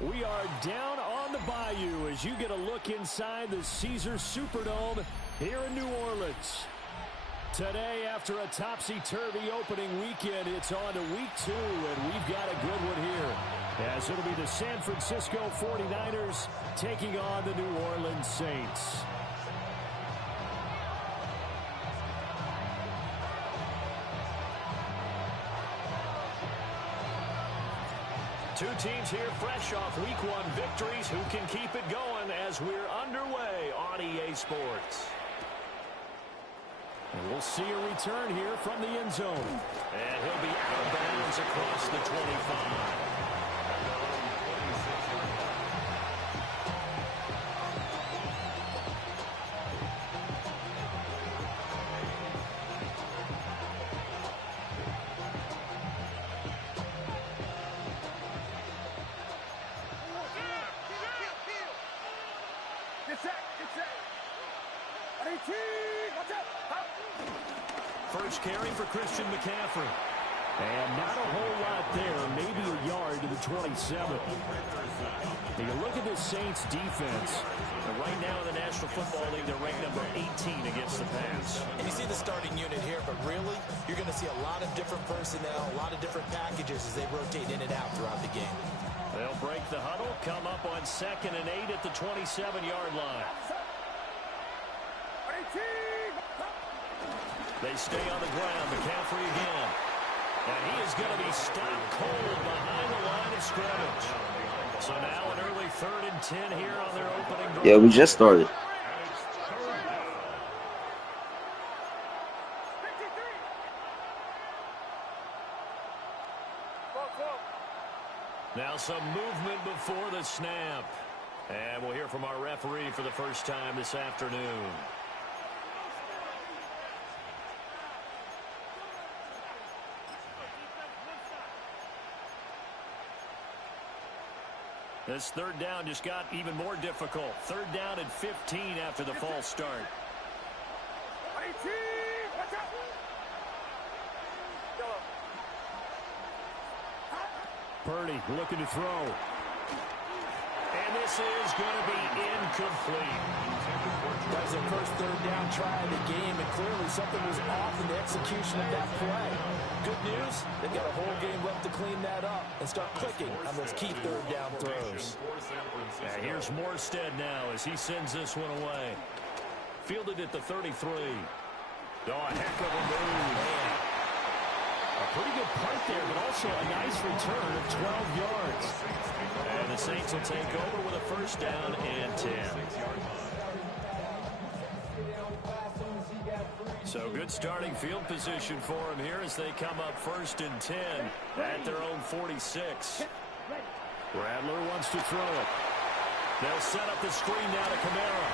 We are down on the bayou as you get a look inside the Caesars Superdome here in New Orleans. Today, after a topsy-turvy opening weekend, it's on to week 2, and we've got a good one here. As it'll be the San Francisco 49ers taking on the New Orleans Saints. Two teams here fresh off Week 1 victories who can keep it going as we're underway on EA Sports. And we'll see a return here from the end zone. And he'll be out of bounds across the 25. First carry for Christian McCaffrey. And not a whole lot there, maybe a yard to the 27. You look at the Saints defense. And right now in the National Football League, they're ranked number 18 against the pass. And you see the starting unit here, but really, you're going to see a lot of different personnel, a lot of different packages as they rotate in and out throughout the game. They'll break the huddle, come up on 2nd and 8 at the 27-yard line. They stay on the ground. McCaffrey again. And he is going to be stopped cold behind the line of scrimmage. So now an early 3rd and 10 here on their opening drive. Yeah, we just started. Now some movement before the snap. And we'll hear from our referee for the first time this afternoon. This 3rd down just got even more difficult. 3rd down and 15 after the false start. Purdy looking to throw. And this is going to be incomplete. That was their first 3rd down try of the game, and clearly something was off in the execution of that play. Good news, they've got a whole game left to clean that up and start clicking on those key 3rd down throws. Here's Morstead now as he sends this one away. Fielded at the 33. Oh, a heck of a move. Man. A pretty good punt there, but also a nice return of 12 yards. And the Saints will take over with a 1st down and 10. So good starting field position for them here as they come up 1st and 10 at their own 46. Rattler wants to throw it. They'll set up the screen now to Kamara.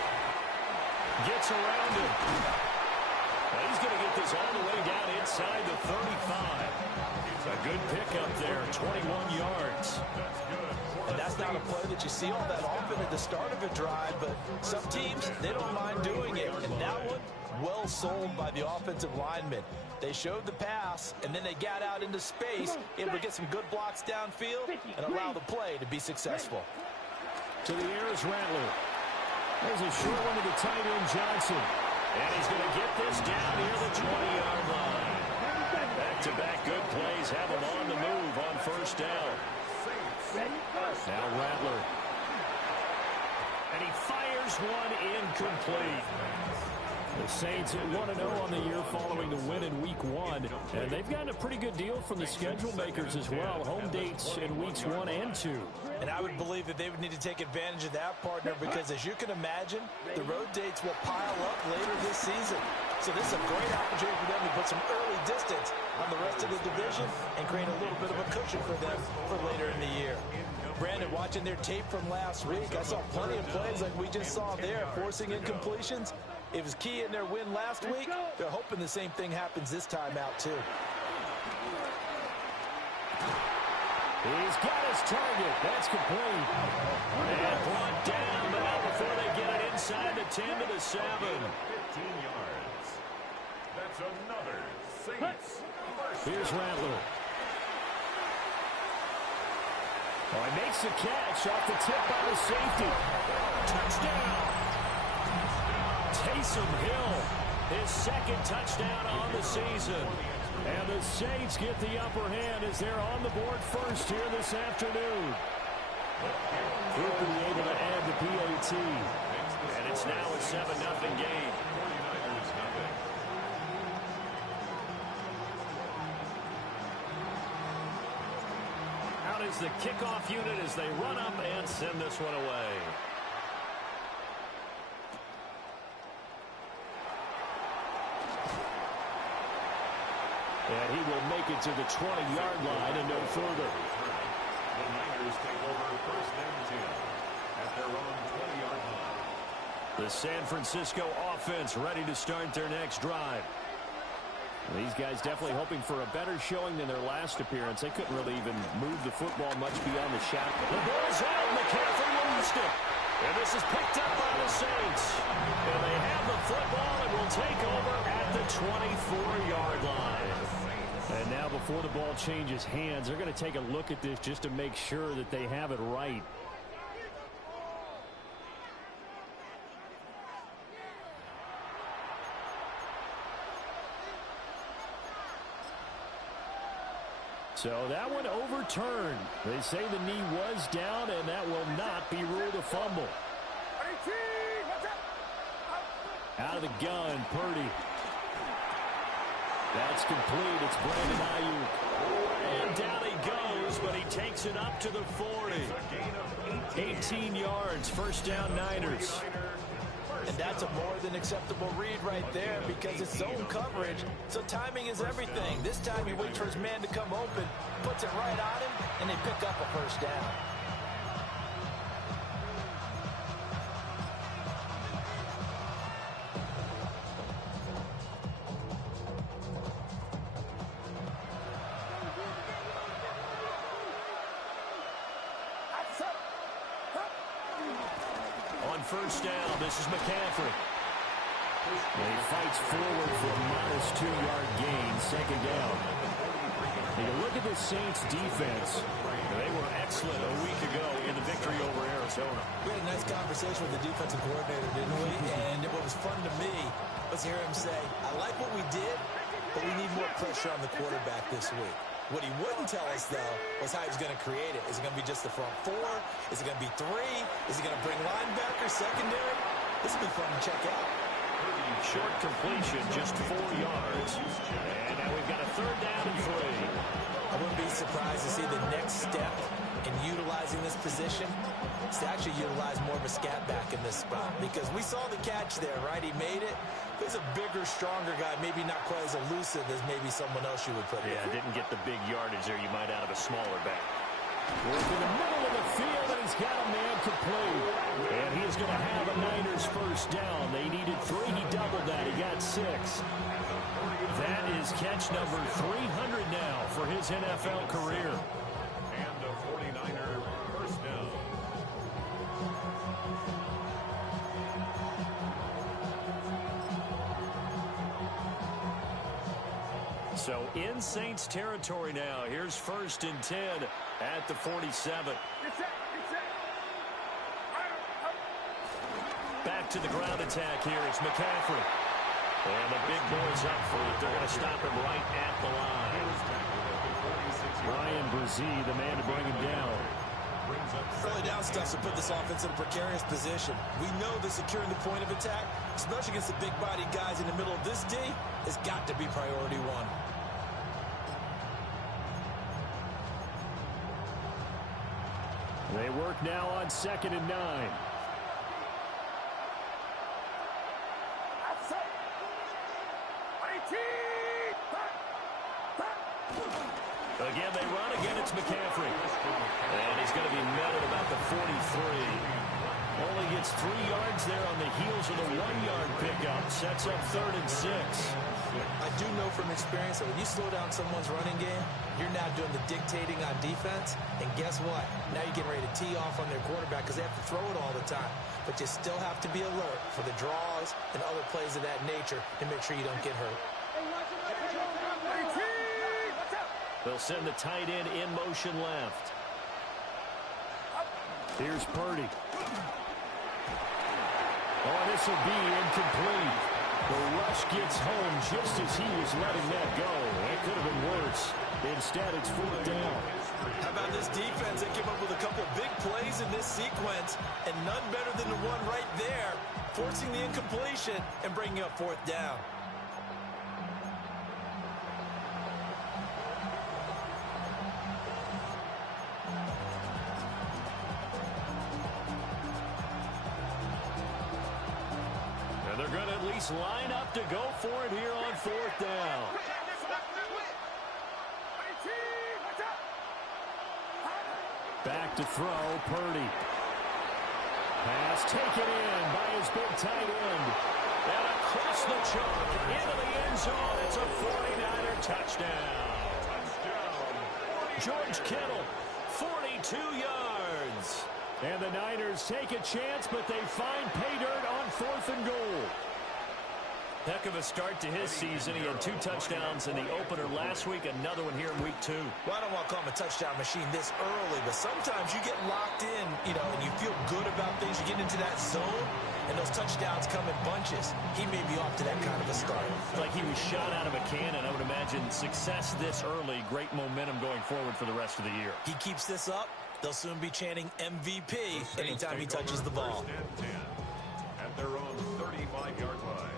Gets around him. Well, he's going to get this all the way down inside the 35. A good pickup there, 21 yards. And that's not a play that you see all that often at the start of a drive, but some teams, they don't mind doing it. And that one, well sold by the offensive linemen. They showed the pass, and then they got out into space, able to get some good blocks downfield and allow the play to be successful. To the air is Rattler. There's a short one to the tight end, Johnson. And he's going to get this down near the 20-yard line. Back-to-back good plays have him on the move on 1st down. Now Rattler. And he fires one incomplete. The Saints at 1-0 on the year following the win in Week 1. And they've gotten a pretty good deal from the schedule makers as well. Home dates in Weeks 1 and 2. And I would believe that they would need to take advantage of that, partner, because as you can imagine, the road dates will pile up later this season. So this is a great opportunity for them to put some early distance on the rest of the division and create a little bit of a cushion for them for later in the year. Brandon, watching their tape from last week, I saw plenty of plays like we just saw there, forcing incompletions. It was key in their win last week. They're hoping the same thing happens this time out, too. He's got his target. That's complete. And brought down, but not before they get it inside the 10 to the 7. 15 yards. That's another Saints. Here's Rattler. Oh, he makes the catch off the tip by the safety. Touchdown! Taysom Hill, his second touchdown on the season. And the Saints get the upper hand as they're on the board first here this afternoon. He'll be able to add the PAT. And it's now a 7-0 game. Out is the kickoff unit as they run up and send this one away. And he will make it to the 20-yard line and no further. The Niners take over first and 10 at their own 20-yard line. The San Francisco offense ready to start their next drive. These guys definitely hoping for a better showing than their last appearance. They couldn't really even move the football much beyond the shot. The ball's out. McCaffrey lost it. And this is picked up by the Saints. And they have the football and will take over at the 24-yard line. And now before the ball changes hands, they're going to take a look at this just to make sure that they have it right. So that one overturned. They say the knee was down, and that will not be ruled a fumble. Out of the gun, Purdy. That's complete. It's Brandon Ayuk. And down he goes, but he takes it up to the 40. 18 yards, first down Niners. And that's a more than acceptable read right there because it's zone coverage, so timing is everything. This time he waits for his man to come open, puts it right on him, and they pick up a first down. First down, this is McCaffrey. He fights forward for a modest 2-yard gain, second down. You look at the Saints defense. They were excellent a week ago in the victory over Arizona. We had a nice conversation with the defensive coordinator, didn't we? And what was fun to me was hear him say, I like what we did, but we need more pressure on the quarterback this week. What he wouldn't tell us, though, was how he was going to create it. Is it going to be just the front four? Is it going to be 3? Is he going to bring linebackers, secondary? This will be fun to check out. Short completion, just 4 yards. And now we've got a third down and 3. I wouldn't be surprised to see the next step in utilizing this position is to actually utilize more of a scat back in this spot. Because we saw the catch there, right? He made it. He's a bigger, stronger guy, maybe not quite as elusive as maybe someone else you would put in. Yeah, didn't get the big yardage there you might out of a smaller back. Work in the middle of the field, and he's got a man complete. And he is going to have a Niners first down. They needed 3. He doubled that. He got 6. That is catch number 300 now for his NFL career. And a 49er first down. So in Saints territory now. Here's first and 10 at the 47. Back to the ground attack here. It's McCaffrey. And the big boys up for it. They're going to stop him right at the line. Ryan Brzee, the man to bring him down. Early down stuff to put this offense in a precarious position. We know that securing the point of attack, especially against the big-bodied guys in the middle of this D, has got to be priority 1. They work now on 2nd and 9. Again, they run. Again, it's McCaffrey. And he's going to be met at about the 43. Only gets 3 yards there on the heels of the 1-yard pickup. Sets up 3rd and 6. I do know from experience that when you slow down someone's running game, you're now doing the dictating on defense. And guess what? Now you're getting ready to tee off on their quarterback because they have to throw it all the time. But you still have to be alert for the draws and other plays of that nature to make sure you don't get hurt. They'll send the tight end in motion left. Here's Purdy. Oh, this will be incomplete. The rush gets home just as he was letting that go. It could have been worse. Instead, it's 4th down. How about this defense? They came up with a couple big plays in this sequence, and none better than the one right there, forcing the incompletion and bringing up 4th down. And they're going to at least line up to go for it here on 4th down. Back to throw, Purdy. Pass taken in by his big tight end. And across the chalk into the end zone. It's a 49er touchdown. George Kittle, 42 yards. And the Niners take a chance, but they find pay dirt on 4th and goal. Heck of a start to his season. He had 2 touchdowns in the opener last week, another one here in week 2. Well, I don't want to call him a touchdown machine this early, but sometimes you get locked in, and you feel good about things. You get into that zone, and those touchdowns come in bunches. He may be off to that kind of a start. It's like he was shot out of a cannon. I would imagine success this early, great momentum going forward for the rest of the year. He keeps this up, they'll soon be chanting MVP anytime he touches the ball. At their own 35-yard line.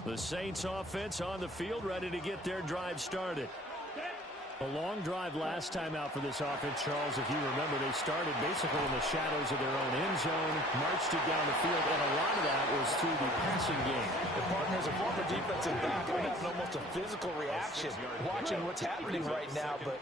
The Saints offense on the field, ready to get their drive started. A long drive last time out for this offense, Charles. If you remember, they started basically in the shadows of their own end zone, marched it down the field, and a lot of that was through the passing game. The partner's a former defensive back, and having almost a physical reaction watching what's happening right now. But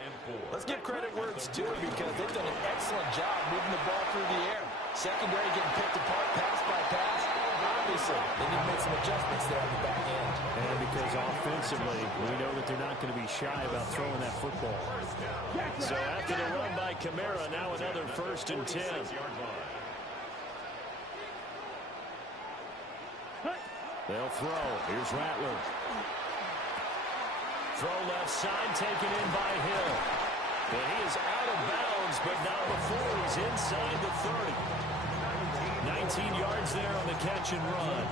let's give credit where it's due, because they've done an excellent job moving the ball through the air. Secondary getting picked apart pass by pass. Obviously, they need to make some adjustments there on the back end. And because offensively, we know that they're not going to be shy about throwing that football. So after the run by Kamara, now another 1st and 10. They'll throw. Here's Rattler. Throw left side, taken in by Hill. And he is out of bounds, but not before he's inside the 30. 19 yards there on the catch and run.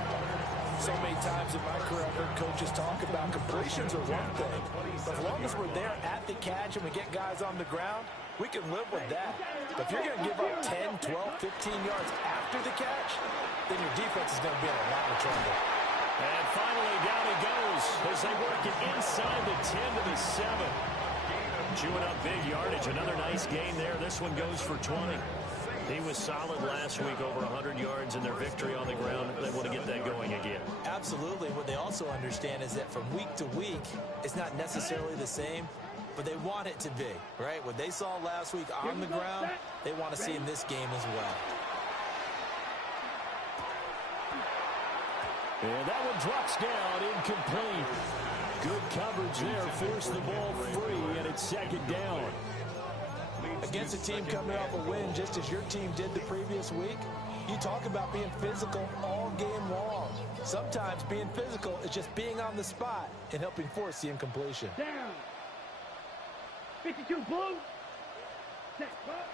So many times in my career, I've heard coaches talk about completions are one thing. But as long as we're there at the catch and we get guys on the ground, we can live with that. But if you're going to give up 10, 12, 15 yards after the catch, then your defense is going to be in a lot of trouble. And finally, down he goes as they work it inside the 10 to the 7. Chewing up big yardage. Another nice gain there. This one goes for 20. He was solid last week, over 100 yards in their victory on the ground. They want to get that going again. Absolutely. What they also understand is that from week to week, it's not necessarily the same, but they want it to be, right? What they saw last week on the ground, they want to see in this game as well. And that one drops down, incomplete. Good coverage there, forced the ball free, and it's 2nd down. Against a team coming off a win just as your team did the previous week, you talk about being physical all game long. Sometimes being physical is just being on the spot and helping force the incompletion. Down. 52 blue.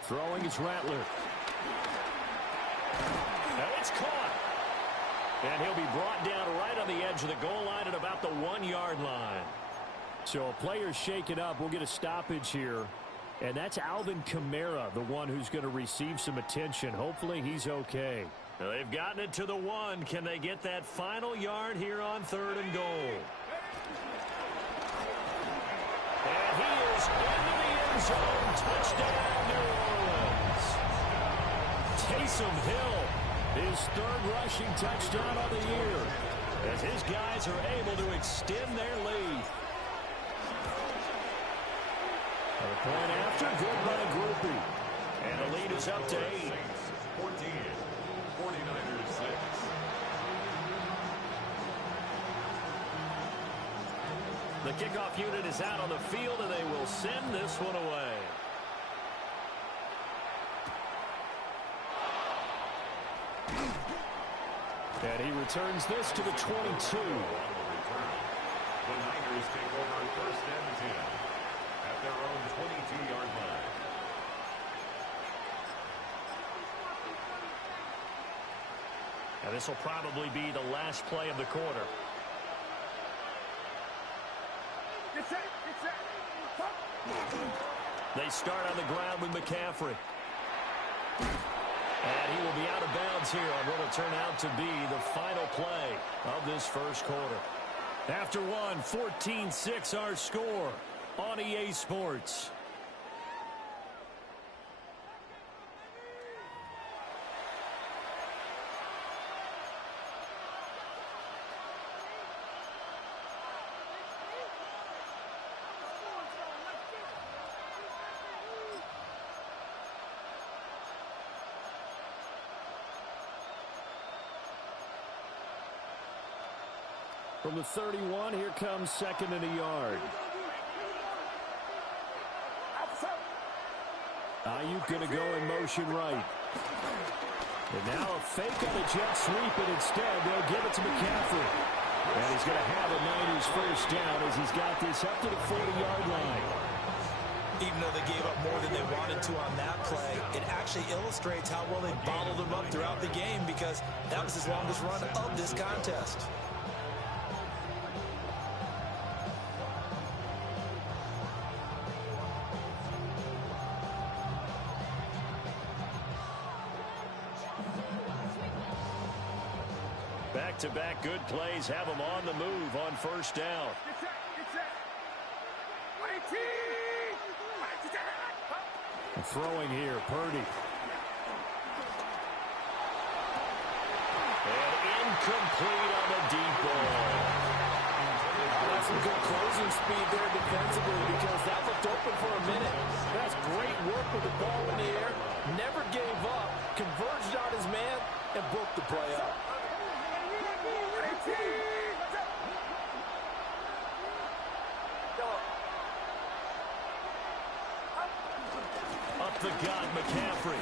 Throwing is Rattler. And it's caught. And he'll be brought down right on the edge of the goal line at about the 1-yard line. So a player's shaken up. We'll get a stoppage here. And that's Alvin Kamara, the one who's going to receive some attention. Hopefully he's okay. They've gotten it to the 1. Can they get that final yard here on 3rd and goal? And he is into the end zone. Touchdown, New Orleans. Taysom Hill, his 3rd rushing touchdown of the year, as his guys are able to extend their lead. A point after, good by Groupie. And the lead is up to 8. 14, 49ers 6. The kickoff unit is out on the field, and they will send this one away. And he returns this to the 22. The Niners take over first and 10 at their own 22-yard line. Now this will probably be the last play of the quarter. They start on the ground with McCaffrey. And he will be out of bounds here on what will turn out to be the final play of this first quarter. After one, 14-6 our score on EA Sports. From the 31, here comes second and a yard. Ayuk going to go in motion right. And now a fake on a jet sweep, and instead they'll give it to McCaffrey. And he's going to have a Niners first down as he's got this up to the 40-yard line. Even though they gave up more than they wanted to on that play, it actually illustrates how well they bottled them up throughout the game because that was his longest run of this contest. Back-to-back good plays have them on the move on first down. And throwing here, Purdy. And incomplete on the deep ball. That's some good closing speed there defensively because that looked open for a minute. That's great work with the ball in the air. Never gave up, converged on his man, and broke the play up. Up the gut, McCaffrey.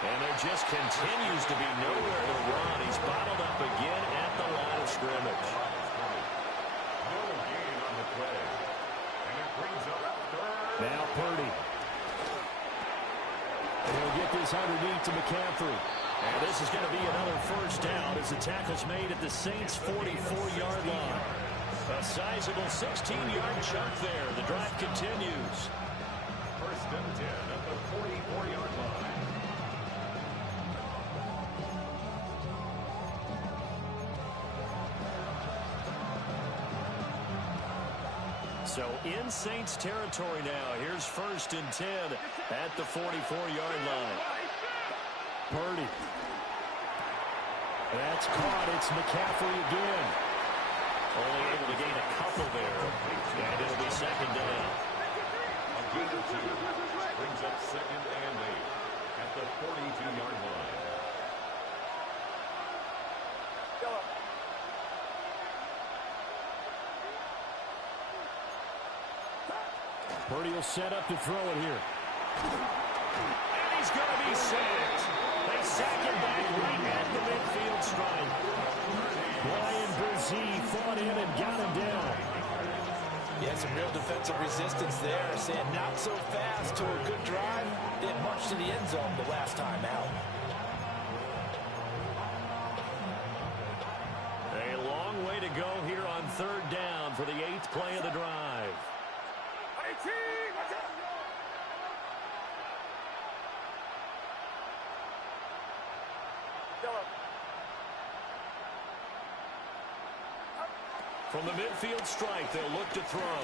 And there just continues to be nowhere to run. He's bottled up again at the line of scrimmage. No gain on the play. And it brings up third. Now Purdy. And he'll get this underneath to McCaffrey. And this is going to be another first down as the tackle's made at the Saints' 44-yard line. A sizable 16-yard chunk there. The drive continues. First and 10 at the 44-yard line. So in Saints territory now. Here's first and 10 at the 44-yard line. Purdy. That's caught. It's McCaffrey again. Only able to gain a couple there. And it'll be second down. A gain of 2 brings up second and 8 at the 42-yard line. Purdy will set up to throw it here. And he's going to be sacked. They sack him back right at the midfield stripe. Brian Brzee fought in and got him down. Yeah, some real defensive resistance there. Saying not so fast to a good drive. Didn't march to the end zone the last time out. A long way to go here on third down for the 8th play of the drive. From the midfield stripe, they'll look to throw.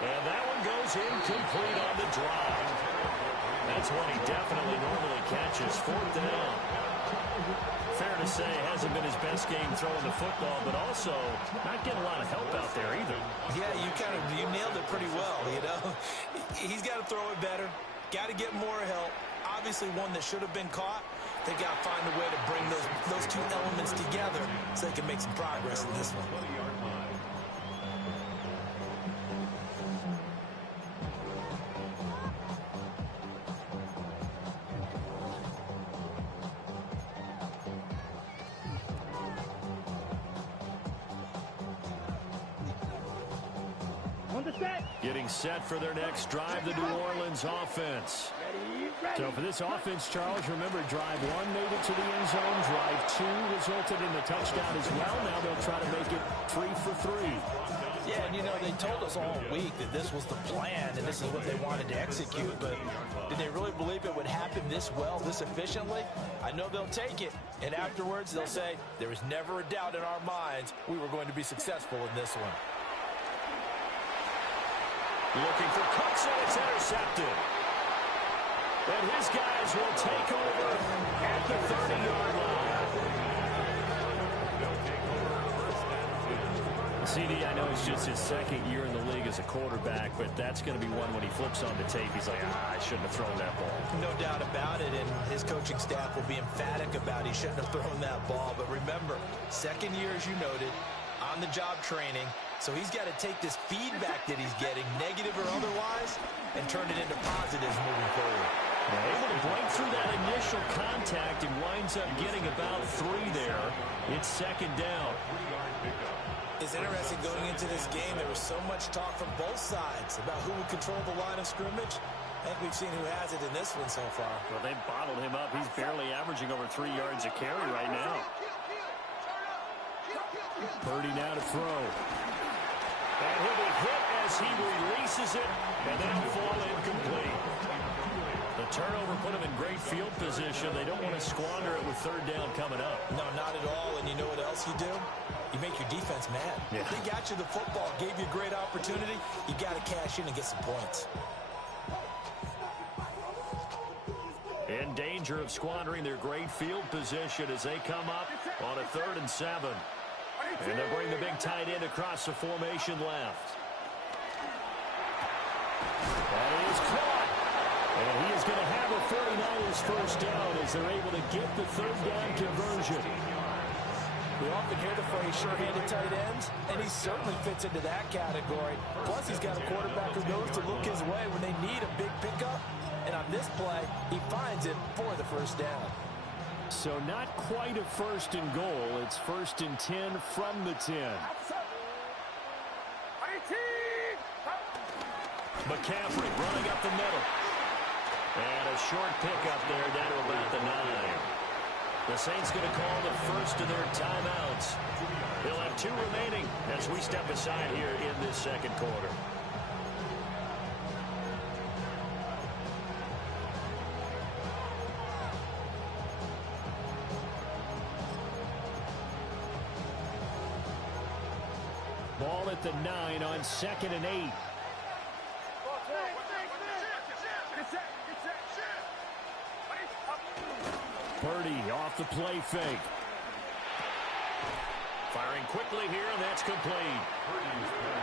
And that one goes incomplete on the drive. That's one he definitely normally catches. Fourth down. Fair to say, hasn't been his best game throwing the football, but also not getting a lot of help out there either. Yeah, you nailed it pretty well, you know. He's got to throw it better. Got to get more help. Obviously one that should have been caught. They got to find a way to bring those two elements together so they can make some progress in this one. Getting set for their next drive, the New Orleans offense. So for this offense, Charles, remember, drive 1 made it to the end zone. Drive 2 resulted in a touchdown as well. Now they'll try to make it 3 for 3. Yeah, and you know, they told us all week that this was the plan and this is what they wanted to execute, but did they really believe it would happen this well, this efficiently? I know they'll take it, and afterwards they'll say, there was never a doubt in our minds we were going to be successful in this one. Looking for Cooks, and it's intercepted. And his guys will take over at the 30-yard line. CD, I know it's just his second year in the league as a quarterback, but that's going to be one when he flips on the tape, he's like, I shouldn't have thrown that ball. No doubt about it, and his coaching staff will be emphatic about he shouldn't have thrown that ball. But remember, second year, as you noted, on-the-job training, so he's got to take this feedback that he's getting, negative or otherwise, and turn it into positives moving forward. Able to break through that initial contact and winds up getting about 3 there. It's second down. It's interesting going into this game. There was so much talk from both sides about who would control the line of scrimmage. I think we've seen who has it in this one so far. Well, they've bottled him up. He's barely averaging over 3 yards a carry right now. Purdy now to throw. And he'll be hit as he releases it, and that'll fall incomplete. The turnover put him in great field position. They don't want to squander it with third down coming up. No, not at all. And you know what else you do? You make your defense mad. Yeah. They got you the football, gave you a great opportunity. You got to cash in and get some points. In danger of squandering their great field position as they come up on a 3rd and 7. And they'll bring the big tight end across the formation left. That is caught. And he is going to have a 49ers first down as they're able to get the third down conversion. We often hear the phrase sure-handed tight ends, and he certainly fits into that category. Plus, he's got a quarterback who knows to look his way when they need a big pickup. And on this play, he finds it for the first down. So not quite a 1st and goal. It's 1st and 10 from the 10. McCaffrey running up the middle. And a short pickup there down to about the 9. The Saints going to call the first of their timeouts. They'll have 2 remaining as we step aside here in this second quarter. Ball at the 9 on 2nd and 8. Purdy off the play fake. Firing quickly here, and that's complete.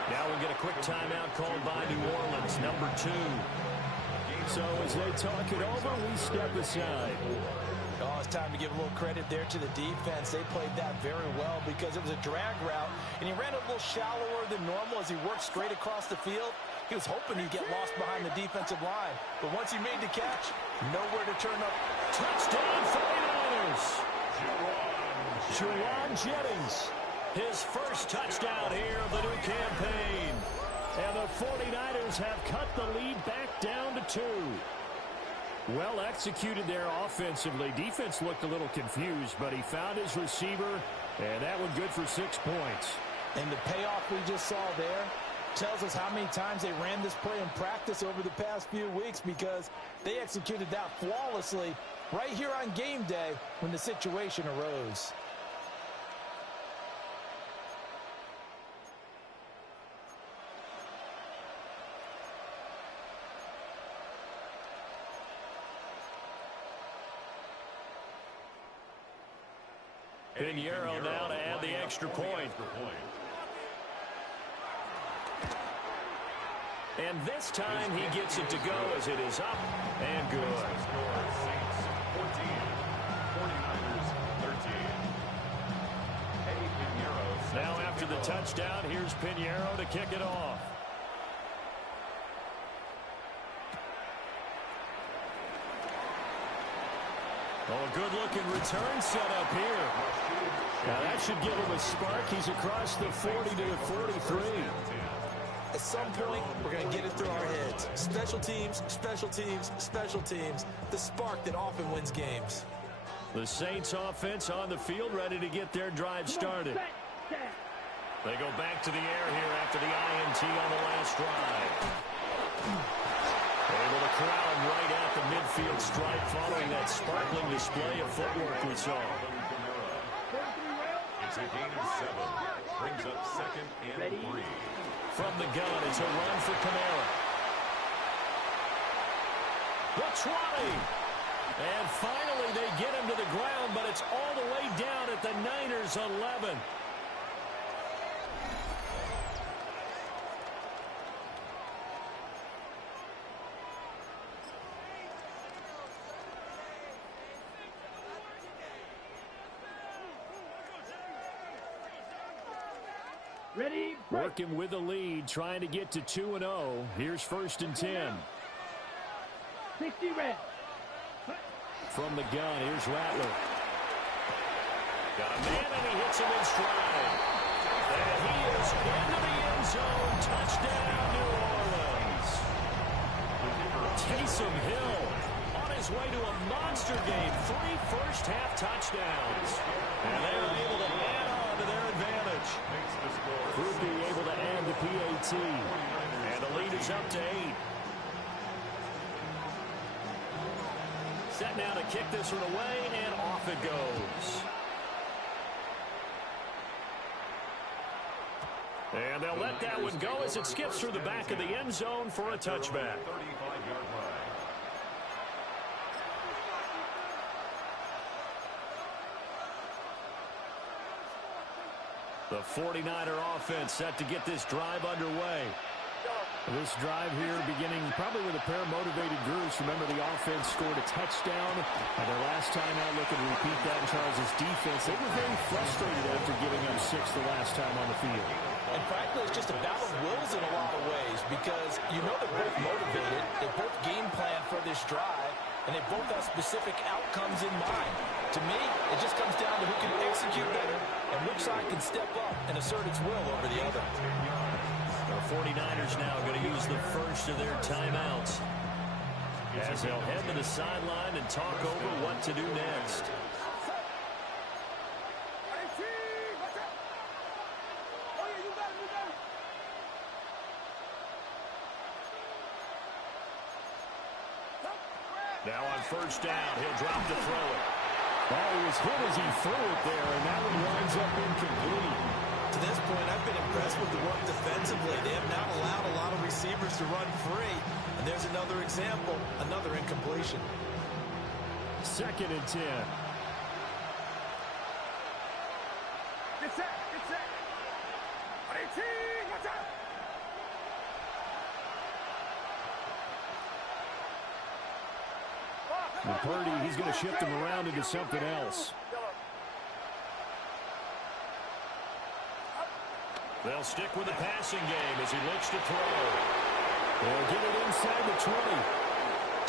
Now we'll get a quick timeout called by New Orleans, number 2. So as they talk it over, we step aside. Oh, it's time to give a little credit there to the defense. They played that very well because it was a drag route, and he ran a little shallower than normal as he worked straight across the field. He was hoping he'd get lost behind the defensive line, but once he made the catch, nowhere to turn up. Touchdown 49ers! Juwan Jennings, his first touchdown here of the new campaign. And the 49ers have cut the lead back down to 2. Well executed there offensively. Defense looked a little confused, but he found his receiver, and that one good for 6 points. And the payoff we just saw there tells us how many times they ran this play in practice over the past few weeks, because they executed that flawlessly right here on game day when the situation arose. Pinheiro now to add the extra point. And this time he gets it to go as it is up and good. Now after the touchdown, here's Pinheiro to kick it off. Oh, a good-looking return set up here. Now that should give him a spark. He's across the 40 to the 43. At some point, we're going to get it through our heads. Special teams, special teams, special teams. The spark that often wins games. The Saints offense on the field, ready to get their drive started. They go back to the air here after the INT on the last drive. Able to corral him right at the midfield stripe following that sparkling display of footwork we saw. It's a gain of 7. Brings up 2nd and 3. From the gun, it's a run for Kamara. The 20. And finally they get him to the ground, but it's all the way down at the Niners' 11. Ready, working with the lead, trying to get to 2-0. Here's 1st and 10. 60 red. From the gun, here's Rattler. Got a man, and he hits him in stride. And he is into the end zone. Touchdown, New Orleans. Taysom Hill on his way to a monster game. 3 first-half touchdowns. And they were able to add on to their advantage. Groupie able to add the PAT. And the lead is up to 8. Set now to kick this one away, and off it goes. And they'll let that one go as it skips through the back of the end zone for a touchback. 35-yard line. The 49er offense set to get this drive underway. This drive here beginning probably with a pair of motivated groups. Remember, the offense scored a touchdown. Their last time out, looking to repeat that in Charles' defense. They were very frustrated after giving up 6 the last time on the field. And frankly, it's just a battle of wills in a lot of ways because you know they're both motivated. They both game plan for this drive, and they both have specific outcomes in mind. To me, it just comes down to who can execute better and which side can step up and assert its will over the other. The 49ers now going to use the first of their timeouts as they'll head to the sideline and talk over what to do next. Now on 1st down, he'll drop to throw it. Oh, he was hit as he threw it there, and that one winds up incomplete. To this point, I've been impressed with the work defensively. They have not allowed a lot of receivers to run free. And there's another example, another incompletion. 2nd and 10. Get set, get set. Watch out. And Purdy, he's going to shift him around into something else. They'll stick with the passing game as he looks to throw. They'll get it inside the 20.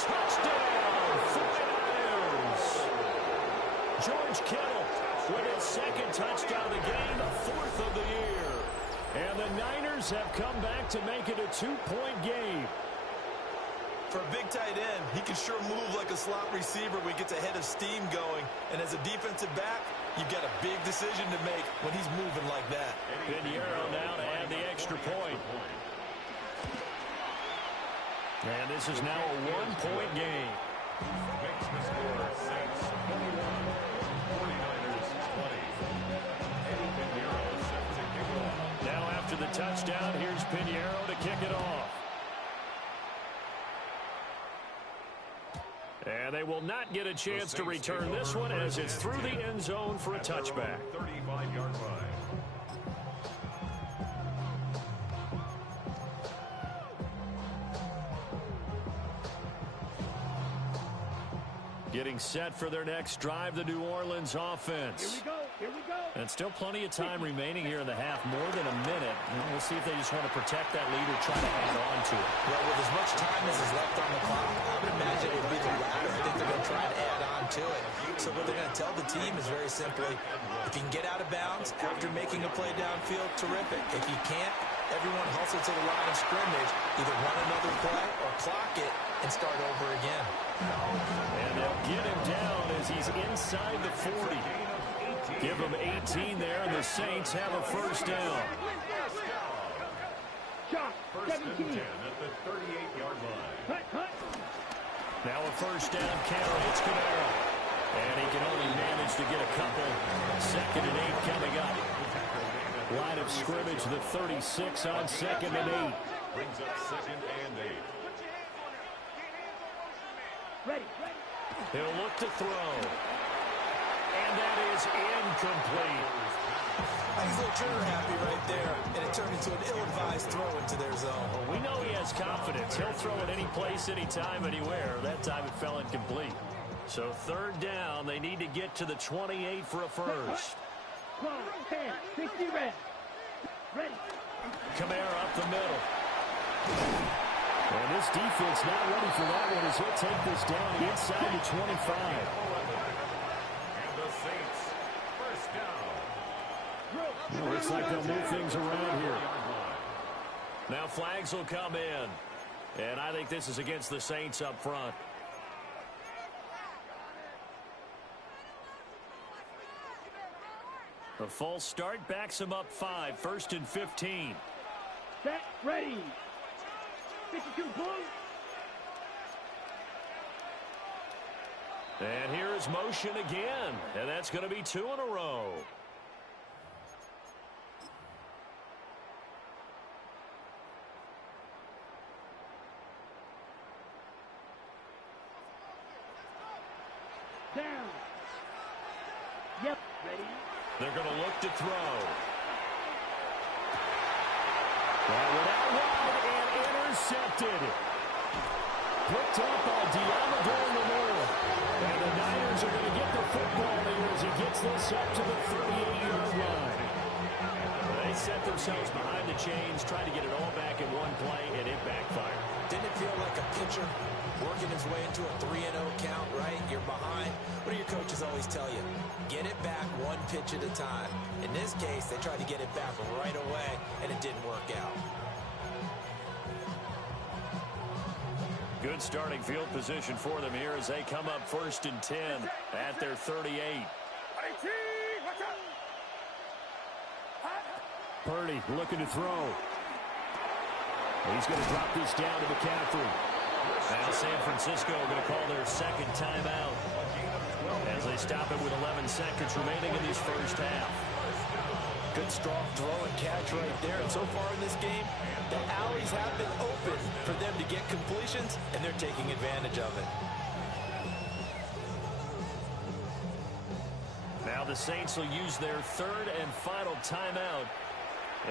Touchdown, 49ers. George Kittle with his 2nd touchdown of the game, the 4th of the year. And the Niners have come back to make it a 2-point game. For a big tight end, he can sure move like a slot receiver when he gets a head of steam going. And as a defensive back, you've got a big decision to make when he's moving like that. Pinheiro now to add the extra point. And this is now a 1-point game. Makes the score Saints 21, 49ers 20. Eddie Pinheiro set to kick off. Now after the touchdown, here's Pinheiro to kick it off. And they will not get a chance to return this one as it's through the end zone for a touchback. 35-yard line. Getting set for their next drive, the New Orleans offense. Here we go. And still plenty of time remaining here in the half, more than a minute. And we'll see if they just want to protect that lead or try to add on to it. Well, with as much time as is left on the clock, I would imagine it would be the latter. I think they're going to try to add on to it. So what they're going to tell the team is very simply, if you can get out of bounds after making a play downfield, terrific. If you can't, Everyone hustle to the line of scrimmage, either run another play or clock it and start over again. And they'll get him down as he's inside the 40. Give him 18 there, and the Saints have a first down. Shot, First and 10 17. at the 38-yard line. Cut, cut. Now a first down carry. It's Camara. And he can only manage to get a couple. 2nd and 8 coming up. Line of scrimmage, the 36 on 2nd and 8. Brings up 2nd and 8. Ready, ready. He'll look to throw. And that is incomplete. He's a little trigger happy right there, and it turned into an ill-advised throw into their zone. Well, we know he has confidence. He'll throw it any place, anytime, anywhere. That time it fell incomplete. So 3rd down, they need to get to the 28 for a first. 12, 10, 60 red. Ready. Camara up the middle. And this defense not ready for that one as he'll take this down inside the 25. And the Saints, first down. Well, looks like they'll move things around here. Now flags will come in. And I think this is against the Saints up front. A false start backs him up 5. 1st and 15. Set, ready. 52 blue. And here's motion again. And that's going to be 2 in a row. Down. Yep, ready. They're going to look to throw. That one out wide and intercepted. Picked up by Diamador Lenore. And the Niners are going to get the football here as he gets this up to the 38-yard line. They set themselves behind the chains, tried to get it all back in one play, and it backfired. Didn't it feel like a pitcher working his way into a 3-0 count, right? You're behind. What do your coaches always tell you? Get it back one pitch at a time. In this case, they tried to get it back right away, and it didn't work out. Good starting field position for them here as they come up 1st and 10 at their 38. Purdy looking to throw. He's going to drop this down to McCaffrey. Now San Francisco going to call their 2nd timeout as they stop it with 11 seconds remaining in this first half. Good strong throw and catch right there. And so far in this game, the alleys have been open for them to get completions, and they're taking advantage of it. Now the Saints will use their 3rd and final timeout.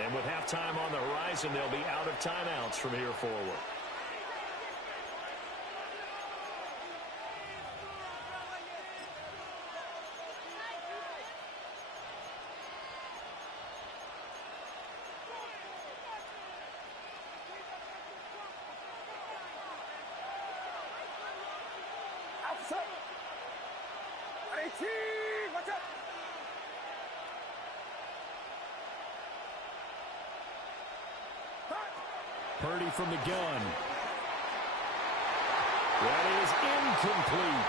And with halftime on the horizon, they'll be out of timeouts from here forward. Purdy from the gun. That is incomplete.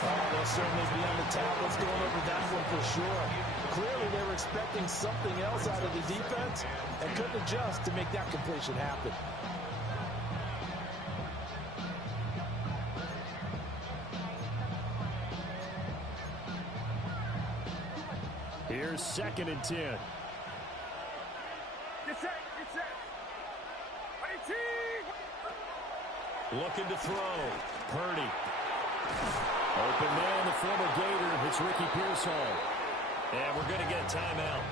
Oh, they'll certainly be on the tablets going over that one for sure. Clearly, they were expecting something else out of the defense and couldn't adjust to make that completion happen. Here's 2nd and 10. Get set, get set. Looking to throw. Purdy. Open man, the former Gator. It's Ricky Pearsall. And we're going to get a timeout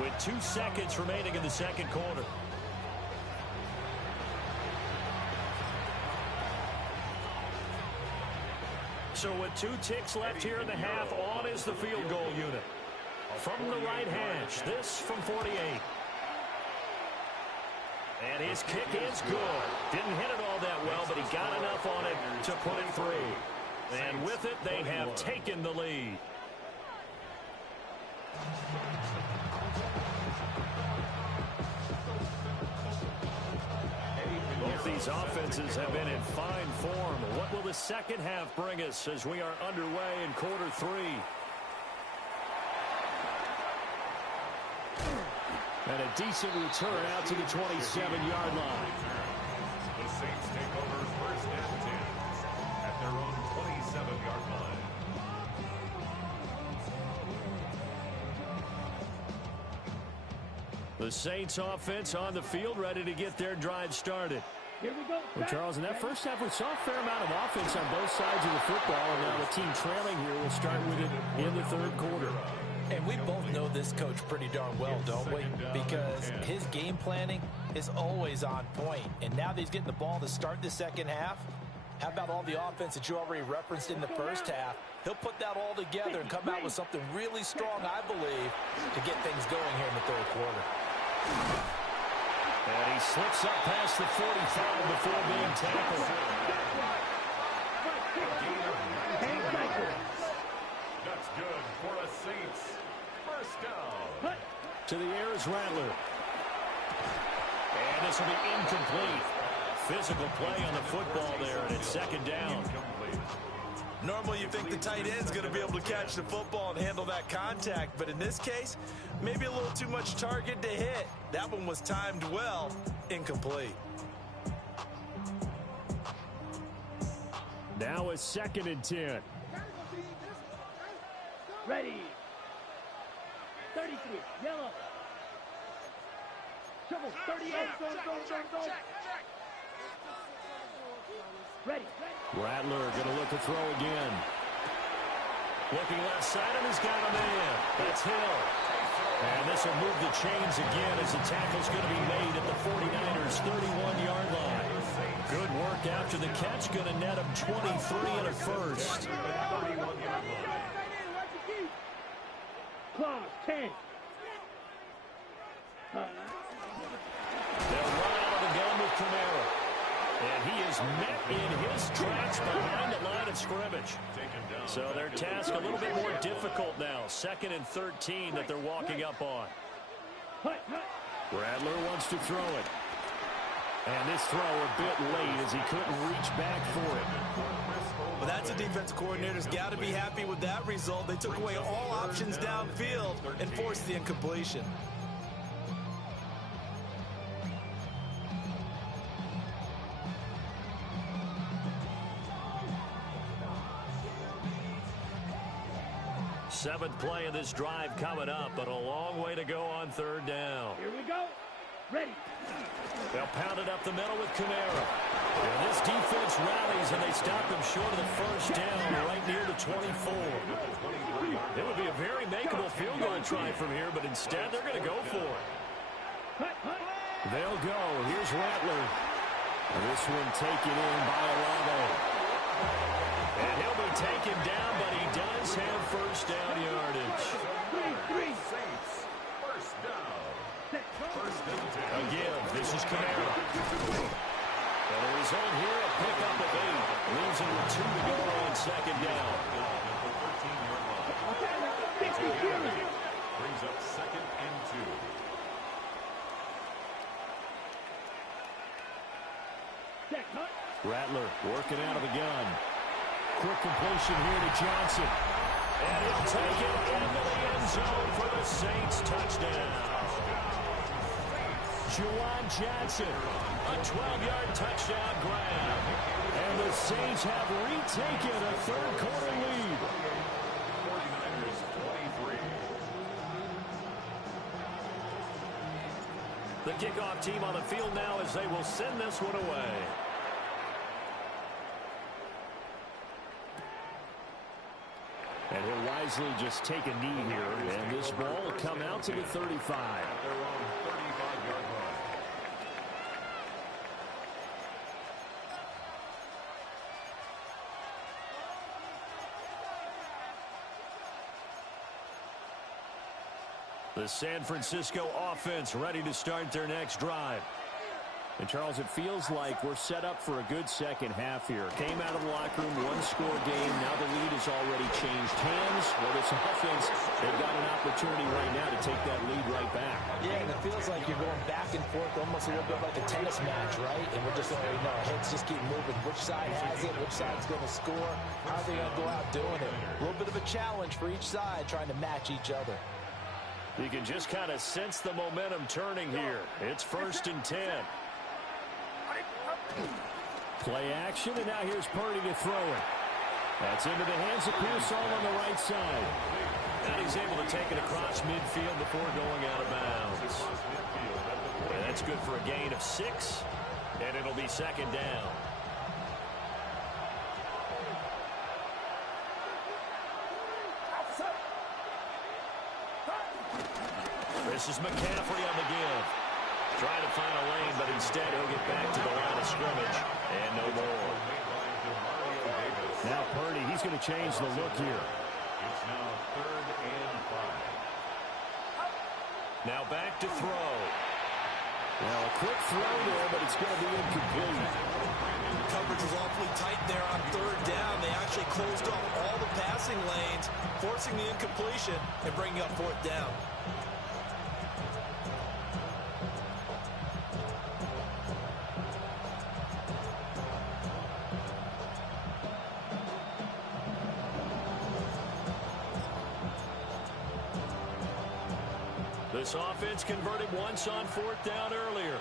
with 2 seconds remaining in the 2nd quarter. So with 2 ticks left here in the half, on is the field goal unit. From the right hash, this from 48. And his kick is good. Didn't hit it all that well, but he got enough on it to put it through. And with it, they have taken the lead. These offenses have been in fine form. What will the second half bring us as we are underway in quarter three? And a decent return out to the 27-yard line. The Saints take over first and 10 at their own 27-yard line. The Saints offense on the field, ready to get their drive started. Here we go. Well, Charles, in that first half, we saw a fair amount of offense on both sides of the football, and now the team trailing here will start with it in the third quarter. And we both know this coach pretty darn well, don't we? Because his game planning is always on point. And now that he's getting the ball to start the second half, how about all the offense that you already referenced in the first half? He'll put that all together and come out with something really strong, I believe, to get things going here in the third quarter. And he slips up past the 45 before being tackled. That's good for a Saints first down. To the air is Rattler. And this will be incomplete. Physical play on the football there, and it's second down. Normally you think the tight end's going to be able to catch the football and handle that contact, but in this case, maybe a little too much target to hit. That one was timed well, incomplete. Now it's second and 10. Ready. 33. Yellow. Trouble. 38. Go. Ready. Rattler going to look to throw again. Looking left side, and he's got a man. That's Hill. And this will move the chains again as the tackle's going to be made at the 49ers' 31-yard line. Good work after the catch. Going to net him 23 and a first. Clause 10. They'll run out of the gun with Camara. And he is met in his tracks behind the line of scrimmage. So their task a little bit more difficult now. Second and 13 that they're walking up on. Rattler wants to throw it. And this throw a bit late as he couldn't reach back for it. Well, that's a defense coordinator's got to be happy with that result. They took away all options downfield and forced the incompletion. Seventh play of this drive coming up, but a long way to go on third down. Here we go. Ready. They'll pound it up the middle with Camara. And this defense rallies, and they stop them short of the first down right near the 24. It would be a very makeable field goal try from here, but instead they're going to go for it. They'll go. Here's Rattler. And this one taken in by Olave. And he'll be taken down, but he does have first down yardage. Saints first down. First and 10. Again, this is Camara. And the result here, a pickup of 8. Leaves him with 2 to go on second down. At the 13-yard line. Brings up second and 2. Rattler working out of the gun. Quick completion here to Johnson. And he'll take it into the end zone for the Saints touchdown. Juwan Johnson, a 12-yard touchdown grab. And the Saints have retaken a third quarter lead. 49ers 23. The kickoff team on the field now as they will send this one away. And he'll wisely just take a knee here, and this ball will come out to the 35. At their own 35-yard line. The San Francisco offense ready to start their next drive. And, Charles, it feels like we're set up for a good second half here. Came out of the locker room, one-score game. Now the lead has already changed hands. Well, this offense, they've got an opportunity right now to take that lead right back. Yeah, and it feels like you're going back and forth almost a little bit like a tennis match, right? And we're just letting our heads just keep moving. Which side has it? Which side's going to score? How are they going to go out doing it? A little bit of a challenge for each side trying to match each other. You can just kind of sense the momentum turning here. It's 1st and 10. Play action, and now here's Purdy to throw it. That's into the hands of Pearsall on the right side. And he's able to take it across midfield before going out of bounds. And that's good for a gain of 6, and it'll be 2nd down. This is McCaffrey on the give. Trying to find a lane, but instead he'll get back to the line of scrimmage. And no more. Now Purdy, he's going to change the look here. It's now 3rd and 5. Now back to throw. Well, a quick throw there, but it's going to be incomplete. Coverage was awfully tight there on 3rd down. They actually closed off all the passing lanes, forcing the incompletion and bringing up 4th down. This offense converted once on 4th down earlier.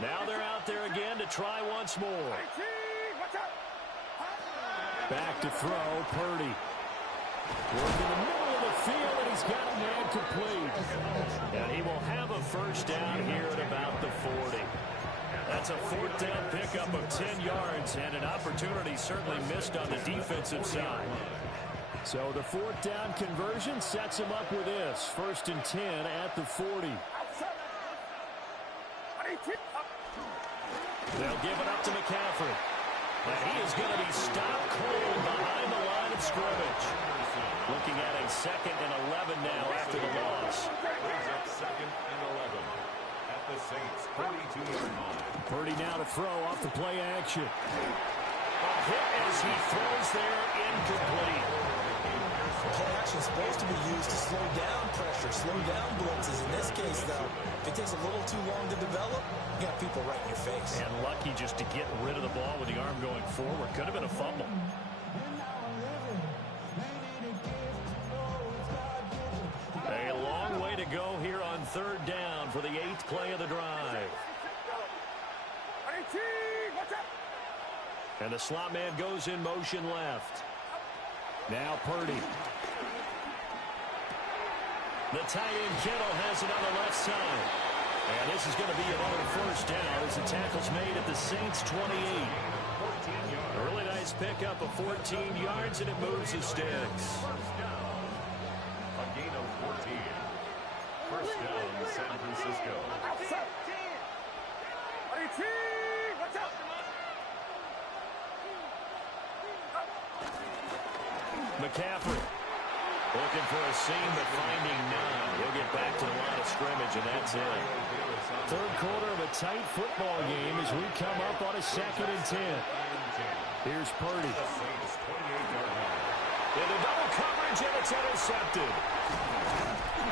Now they're out there again to try once more. Back to throw, Purdy. Working the middle of the field, and he's got a man complete. And he will have a 1st down here at about the 40. That's a 4th down pickup of 10 yards, and an opportunity certainly missed on the defensive side. So the 4th down conversion sets him up with this. 1st and 10 at the 40. They'll give it up to McCaffrey. And he is going to be stopped cold behind the line of scrimmage. Looking at a 2nd and 11 now after the loss. 2nd and 11 at the Saints' 42-yard line. Purdy now to throw off the play action. A hit as he throws there, incomplete. Play action is supposed to be used to slow down pressure, slow down blitzes. In this case, though, if it takes a little too long to develop, you got people right in your face. And lucky just to get rid of the ball with the arm going forward. Could have been a fumble. A long way to go here on 3rd down for the 8th play of the drive. And the slot man goes in motion left. Now Purdy. The tight end Kittle has it on the left side. And this is going to be another 1st down as the tackle's made at the Saints' 28. A really nice pickup of 14 yards, and it moves the sticks. A gain of 14. 1st down, San Francisco. McCaffrey looking for a seam, but finding none. He'll get back to the line of scrimmage, and that's it. 3rd quarter of a tight football game as we come up on a 2nd and 10. Here's Purdy. Into double coverage, and it's intercepted.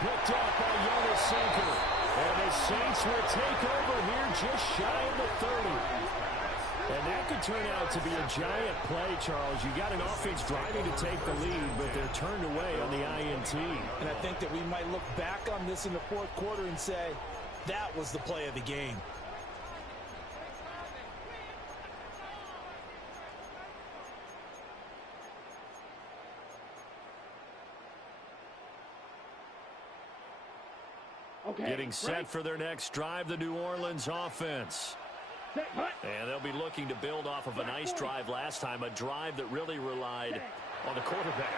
Picked off by Jonas Sinker. And the Saints will take over here just shy of the 30. And that could turn out to be a giant play, Charles. You got an offense driving to take the lead, but they're turned away on the INT. And I think that we might look back on this in the 4th quarter and say, that was the play of the game. Okay. Getting set for their next drive, the New Orleans offense. And they'll be looking to build off of a nice drive last time, a drive that really relied on the quarterback.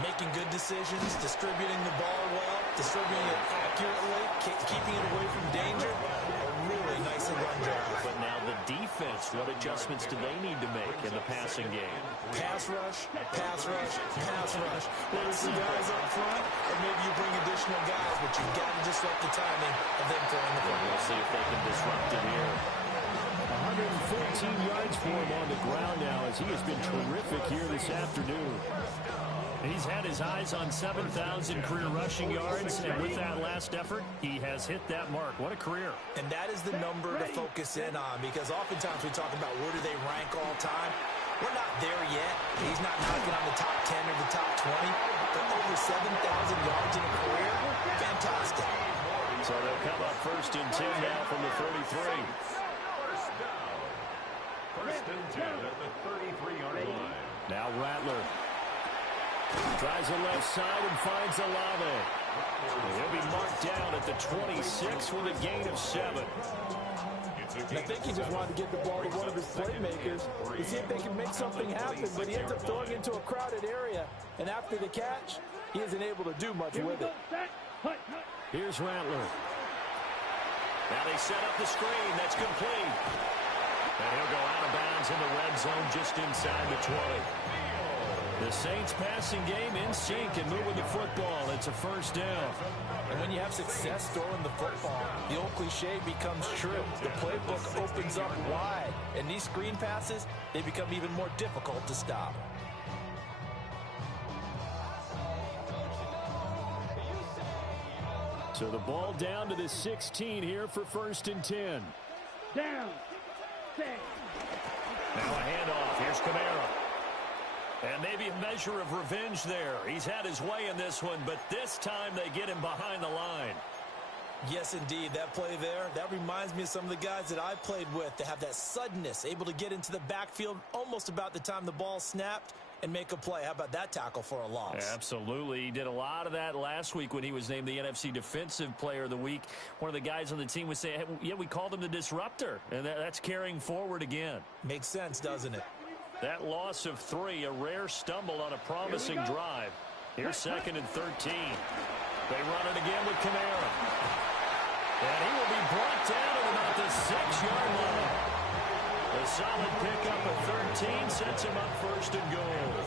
Making good decisions, distributing the ball well, distributing it accurately, keeping it away from danger. A really nicely run drive. But now the defense, what adjustments do they need to make in the passing game? Pass rush, pass rush, pass rush. Whether it's the guys up front or maybe you bring additional guys, but you've got to disrupt the timing of them throwing the football. We'll see if they can disrupt it here. 114 yards for him on the ground now as he has been terrific here this afternoon. He's had his eyes on 7,000 career rushing yards, and with that last effort, he has hit that mark. What a career. And that is the number to focus in on, because oftentimes we talk about where do they rank all time. We're not there yet. He's not knocking on the top 10 or the top 20, but over 7,000 yards in a career, fantastic. So they'll come up 1st and 10 now from the 33. First and 10 at the 33-yard line. Now Rattler tries the left side and finds Olave. He'll be marked down at the 26 with a gain of 7. And I think he just wanted to get the ball to one of his playmakers to see if they can make something happen, but he ends up throwing it into a crowded area, and after the catch, he isn't able to do much with it. Here's Rattler. Now they set up the screen. That's complete. And he'll go out of bounds in the red zone just inside the 20. The Saints passing game in sync and moving the football. It's a 1st down. And when you have success throwing the football, the old cliche becomes true. The playbook opens up wide. And these screen passes, they become even more difficult to stop. So the ball down to the 16 here for 1st and 10. Down. 6. Now a handoff. Here's Kamara. And maybe a measure of revenge there. He's had his way in this one, but this time they get him behind the line. Yes, indeed. That play there, that reminds me of some of the guys that I played with that have that suddenness, able to get into the backfield almost about the time the ball snapped and make a play. How about that tackle for a loss? Absolutely. He did a lot of that last week when he was named the NFC Defensive Player of the Week. One of the guys on the team would say, hey, yeah, we called him the disruptor, and that's carrying forward again. Makes sense, doesn't it? That loss of 3, a rare stumble on a promising drive. Here's 2nd and 13. They run it again with Kamara. And he will be brought down at about the 6-yard line. A solid pickup of 13 sets him up 1st and goal.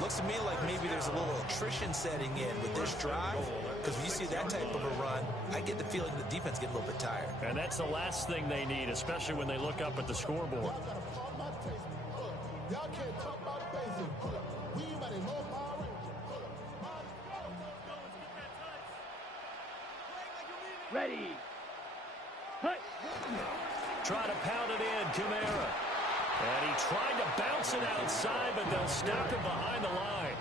Looks to me like maybe there's a little attrition setting in with this drive, because when you see that type of a run, I get the feeling the defense get a little bit tired. And that's the last thing they need, especially when they look up at the scoreboard. Y'all can't talk about basic. We ready, more power. Ready. Hut. Try to pound it in, Kamara. And he tried to bounce it outside, but they'll stop him behind the line.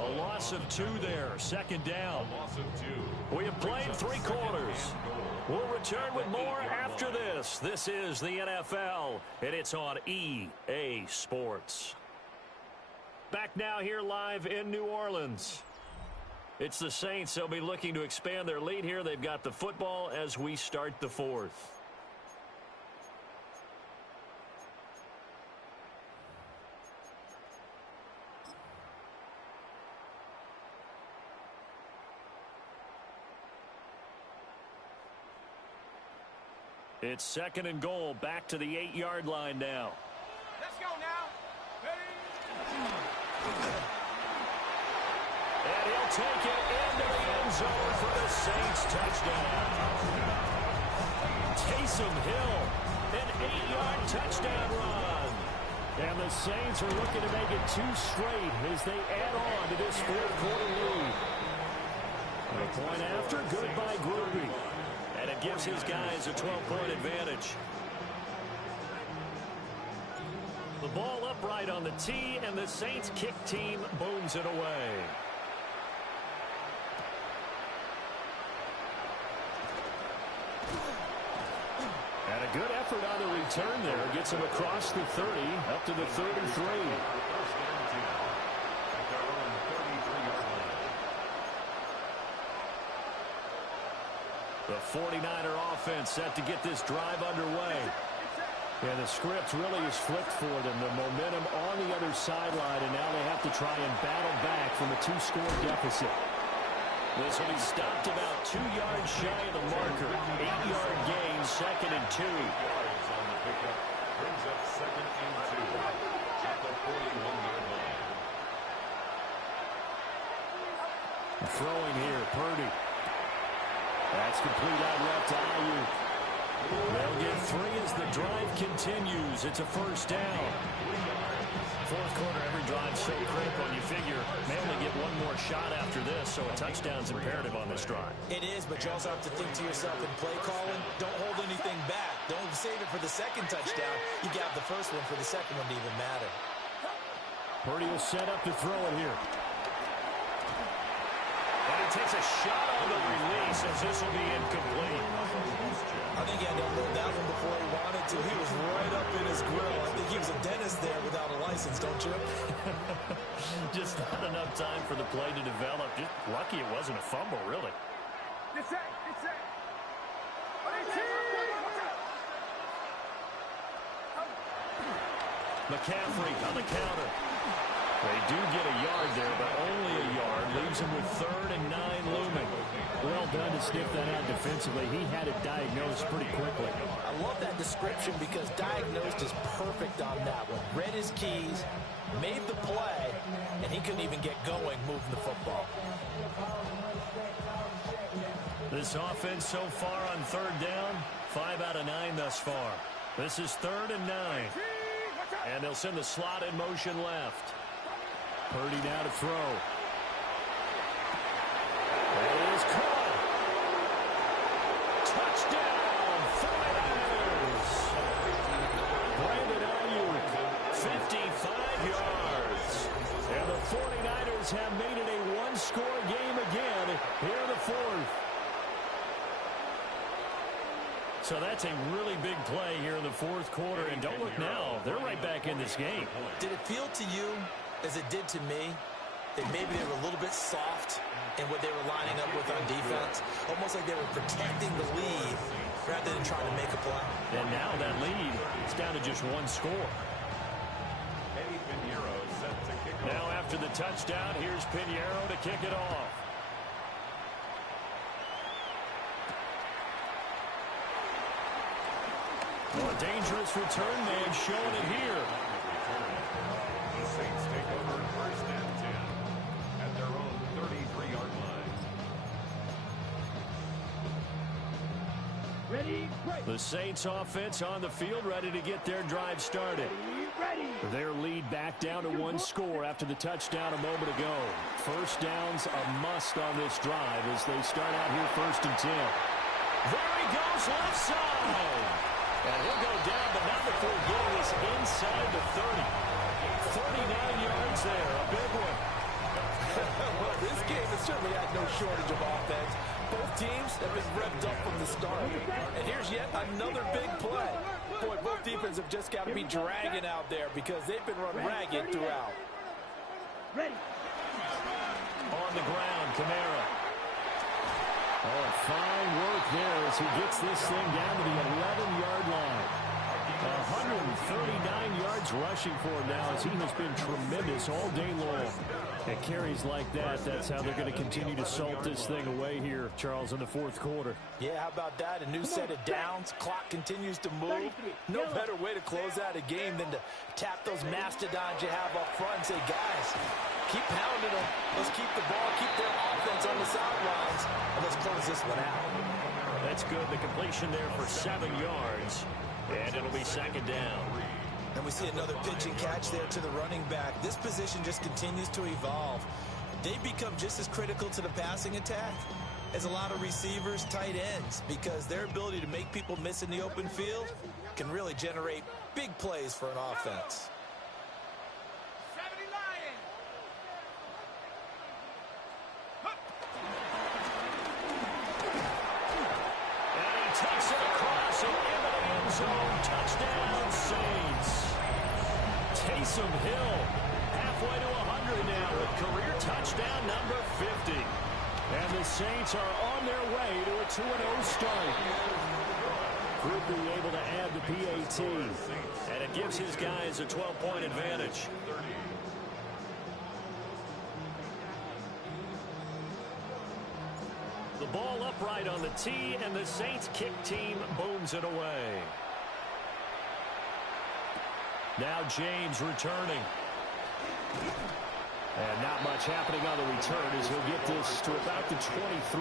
A loss of 2 there, 2nd down. We have played 3 quarters. We'll return with more after this. This is the NFL, and it's on EA Sports. Back now here live in New Orleans. It's the Saints. They'll be looking to expand their lead here. They've got the football as we start the 4th. It's 2nd and goal, back to the 8-yard line now. Let's go now. And he'll take it into the end zone for the Saints touchdown. Taysom Hill, an 8-yard touchdown run. And the Saints are looking to make it 2 straight as they add on to this 4th-quarter lead. A point after, good by Groupie. And it gives his guys a 12-point advantage. The ball upright on the tee, and the Saints kick team booms it away. And a good effort on the return there. Gets him across the 30, up to the 33. The 49er offense set to get this drive underway. Yeah, the script really is flipped for them. The momentum on the other sideline, and now they have to try and battle back from a 2-score deficit. This will be stopped about 2 yards shy of the marker. 8-yard gain, 2nd and 2. Yards on the pickup. Brings up 2nd and 2. At the 41-yard line. Throwing here, Purdy. That's complete out left to Ayuk. They'll get 3 as the drive continues. It's a 1st down. Fourth quarter, every drive so critical. You figure may only get 1 more shot after this, so a touchdown's imperative on this drive. It is, but you also have to think to yourself in play calling, don't hold anything back. Don't save it for the 2nd touchdown. You got the 1st one for the 2nd one to even matter. Purdy will set up to throw it here. And he takes a shot on the release as this will be incomplete. I think he had to unload that one before he wanted to. He was right up in his grill. I think he was a dentist there without a license, don't you? Just not enough time for the play to develop. Just lucky it wasn't a fumble, really. McCaffrey on the counter. They do get a yard there, but only a yard. Leaves him with 3rd and 9 looming. Well done to sniff that out defensively. He had it diagnosed pretty quickly. I love that description because diagnosed is perfect on that one. Read his keys, made the play, and he couldn't even get going moving the football. This offense so far on 3rd down, 5 out of 9 thus far. This is 3rd and 9. And they'll send the slot in motion left. Purdy now to throw. It is caught. Touchdown, 49ers. Brandon Ayuk, 55 yards. And the 49ers have made it a 1-score game again here in the 4th. So that's a really big play here in the 4th quarter. And don't look now, they're right back in this game. Did it feel to you, as it did to me, that maybe they were a little bit soft in what they were lining up with on defense? Almost like they were protecting the lead rather than trying to make a play. And now that lead is down to just 1 score. Now after the touchdown, here's Pinheiro to kick it off. Well, a dangerous return man showing it here. The Saints take over 1st and 10 at their own 33-yard line. Ready, break. The Saints offense on the field, ready to get their drive started. Ready. Their lead back down to 1 score after the touchdown a moment ago. 1st down's a must on this drive as they start out here 1st and 10. There he goes, left side. And he'll go down, but not before getting this inside the 30. 39 yards there, a big one. Well, this game has certainly had no shortage of offense. Both teams have been revved up from the start. And here's yet another big play. Boy, both defenses have just got to be dragging out there because they've been run ragged throughout. Ready. On the ground, Kamara. Oh, fine work there as he gets this thing down to the 11-yard line. 139 yards rushing for him now as he has been tremendous all day long. And carries like that, that's how they're going to continue to salt this thing away here, Charles, in the 4th quarter. Yeah, how about that? A new set of downs. Clock continues to move. No better way to close out a game than to tap those mastodons you have up front and say, guys, keep pounding them. Let's keep the ball, keep their offense on the sidelines, and let's close this one out. That's good. The completion there for 7 yards, and it'll be 2nd down. And we see another pitch and catch there to the running back. This position just continues to evolve. They become just as critical to the passing attack as a lot of receivers, tight ends, because their ability to make people miss in the open field can really generate big plays for an offense. And he takes it across and into the end zone. Touchdown, Saints. Taysom Hill, halfway to 100 now with career touchdown number 50. And the Saints are on their way to a 2-0 start. quickly able to add the PAT. And it gives his guys a 12-point advantage. The ball upright on the tee, and the Saints kick team booms it away. Now James returning. And not much happening on the return as he'll get this to about the 23.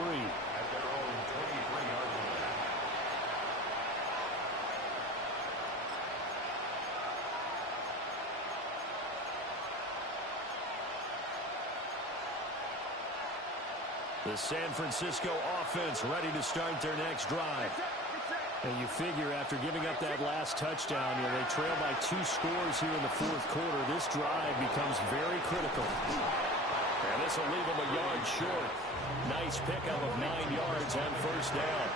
The San Francisco offense ready to start their next drive. And you figure after giving up that last touchdown, they trail by 2 scores here in the fourth quarter. This drive becomes very critical. And this will leave them a yard short. Nice pickup of 9 yards on first down.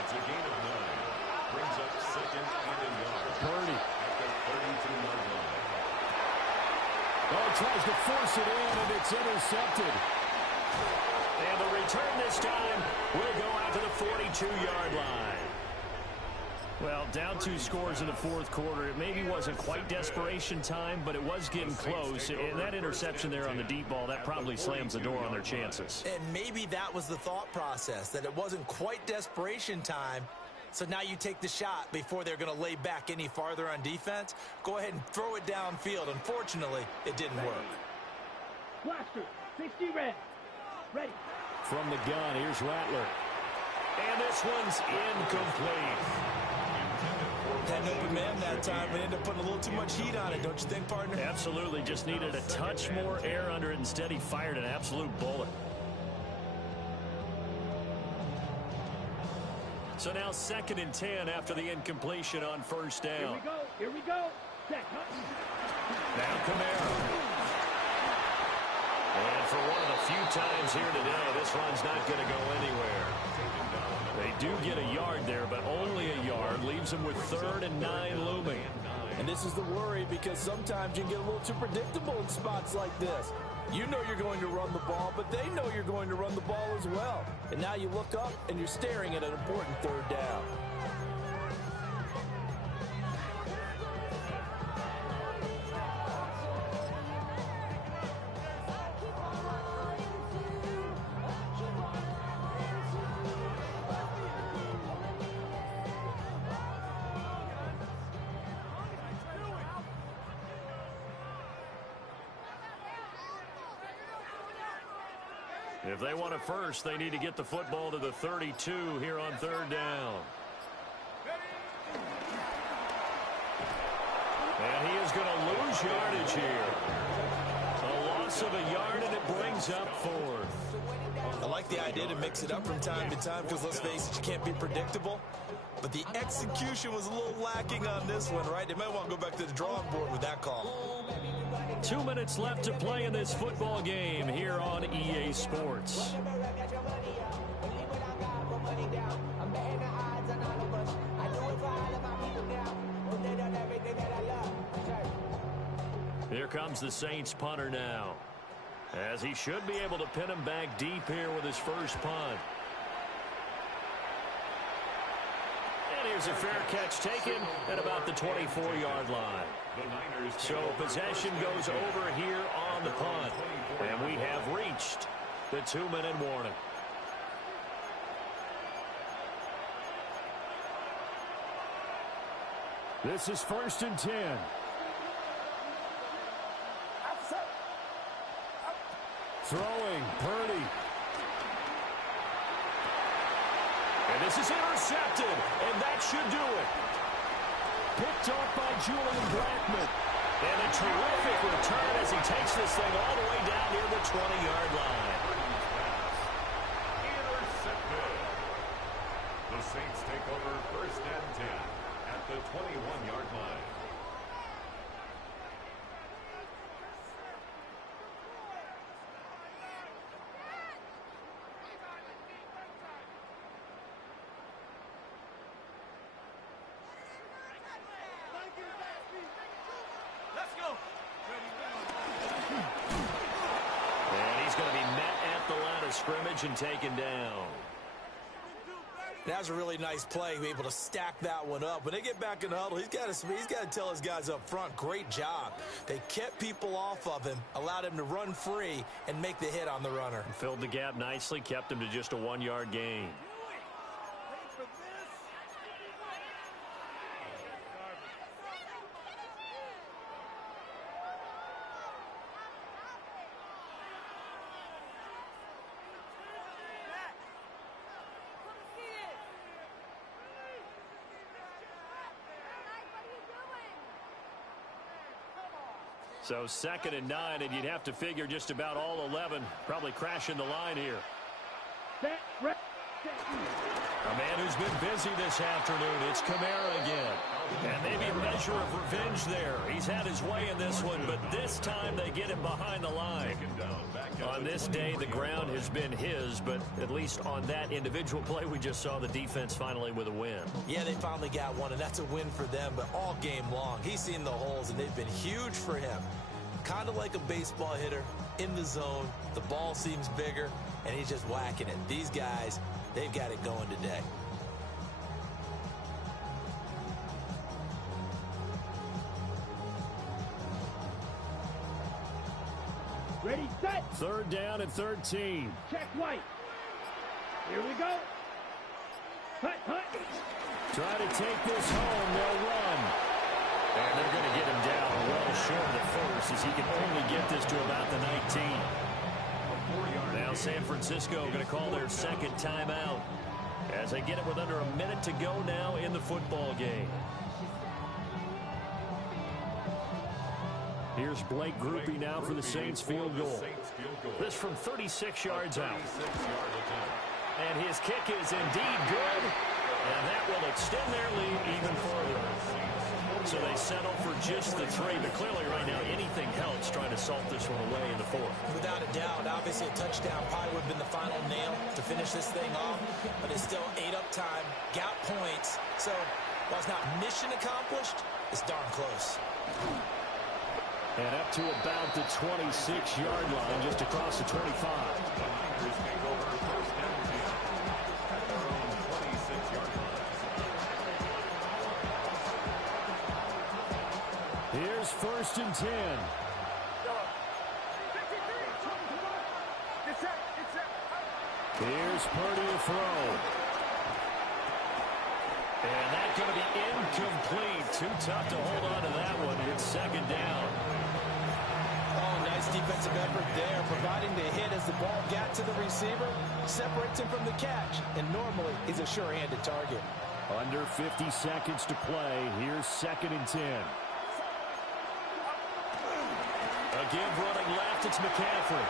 It's a gain of 9. Brings up second and a yard. Purdy. At the 32-yard line. Oh, tries to force it in, and it's intercepted. And the return this time will go out to the 42-yard line. Well, down 2 scores in the fourth quarter. It maybe wasn't quite desperation time, but it was getting close. And that interception there on the deep ball, that probably slams the door on their chances. And maybe that was the thought process, that it wasn't quite desperation time. So now you take the shot before they're going to lay back any farther on defense. Go ahead and throw it downfield. Unfortunately, it didn't work. Blaster, 60 red. Ready. From the gun, here's Rattler. And this one's incomplete. Had an open man that time, but ended up putting a little too much heat on it, don't you think, partner? Absolutely. Just needed a touch more air under it. Instead, he fired an absolute bullet. So now 2nd and 10 after the incompletion on first down. Here we go. Here we go. Set. Now Kamara. And for one of the few times here today, this run's not going to go anywhere. They do get a yard there, but only a yard. Leaves them with 3rd and 9 looming. And this is the worry, because sometimes you can get a little too predictable in spots like this. You know you're going to run the ball, but they know you're going to run the ball as well. And now you look up and you're staring at an important 3rd down. If they want it first, they need to get the football to the 32 here on 3rd down. And he is going to lose yardage here. A loss of a yard, and it brings up 4th. I like the idea to mix it up from time to time because, let's face it, you can't be predictable. But the execution was a little lacking on this one, right? They might want to go back to the drawing board with that call. 2 minutes left to play in this football game here on EA Sports. Here comes the Saints punter now, as he should be able to pin him back deep here with his first punt. And here's a fair catch taken at about the 24-yard line. So possession goes over here on the punt. And we have reached the 2-minute warning. This is 1st and 10. Throwing, Purdy. And this is intercepted, and that should do it. Picked off by Julian Blackmon. And a terrific return as he takes this thing all the way down near the 20-yard line. Intercepted. The Saints take over 1st and 10 at the 21-yard line. And he's going to be met at the line of scrimmage and taken down. That's a really nice play, able to stack that one up. When they get back in the huddle, he's got to tell his guys up front, great job. They kept people off of him, allowed him to run free and make the hit on the runner. Filled the gap nicely, kept him to just a 1-yard gain. So 2nd and 9, and you'd have to figure just about all 11 probably crashing the line here. Set, set. A man who's been busy this afternoon. It's Kamara again. And maybe a measure of revenge there. He's had his way in this one, but this time they get him behind the line. On this day, the ground has been his, but at least on that individual play, we just saw the defense finally with a win. Yeah, they finally got one, and that's a win for them, but all game long, he's seen the holes, and they've been huge for him. Kind of like a baseball hitter in the zone. The ball seems bigger, and he's just whacking it. These guys, they've got it going today. Ready, set. 3rd down and 13. Check white. Here we go. Hut, hut. Try to take this home. They'll run. And they're going to get him down well short of the first as he can only get this to about the 19. Now San Francisco going to call their 2nd timeout as they get it with under a minute to go now in the football game. Here's Blake Groupie now for the Saints field goal. This from 36 yards out. And his kick is indeed good. And that will extend their lead even further. So they settle for just the 3. But clearly right now anything helps trying to salt this one away in the 4th. Without a doubt, obviously a touchdown probably would have been the final nail to finish this thing off. But it's still 8 up time, got points. So while it's not mission accomplished, it's darn close. And up to about the 26-yard line, just across the 25. Here's 1st and 10. Here's Purdy to throw. And that's going to be incomplete. Too tough to hold on to that one. It's 2nd down. Oh, nice defensive effort there, providing the hit as the ball got to the receiver, separates him from the catch, and normally he's a sure-handed target. Under 50 seconds to play. Here's 2nd and 10. Again, running left, it's McCaffrey.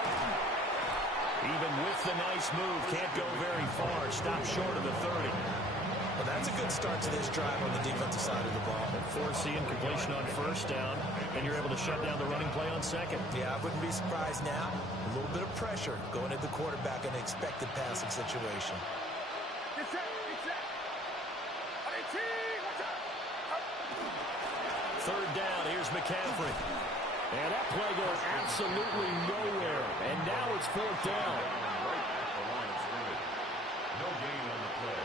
Even with the nice move, can't go very far. Stop short of the 30. Well, that's a good start to this drive on the defensive side of the ball. Forcing completion on 1st down, and you're able to shut down the running play on 2nd. Yeah, I wouldn't be surprised now. A little bit of pressure going at the quarterback in an expected passing situation. 3rd down, here's McCaffrey. And that play goes absolutely nowhere. And now it's 4th down. Right at the line of scrimmage. No gain on the play.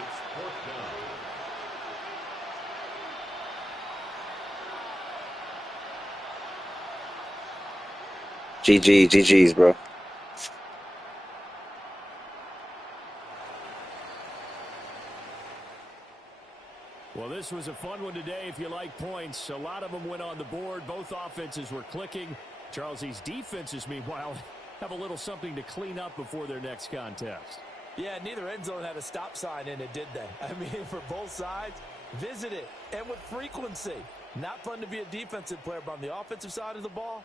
It's 4th down. GG's, bro. Well, this was a fun one today if you like points. A lot of them went on the board. Both offenses were clicking. Charles, these defenses, meanwhile, have a little something to clean up before their next contest. Yeah, neither end zone had a stop sign in it, did they? I mean, for both sides, visit it, and with frequency. Not fun to be a defensive player, but on the offensive side of the ball,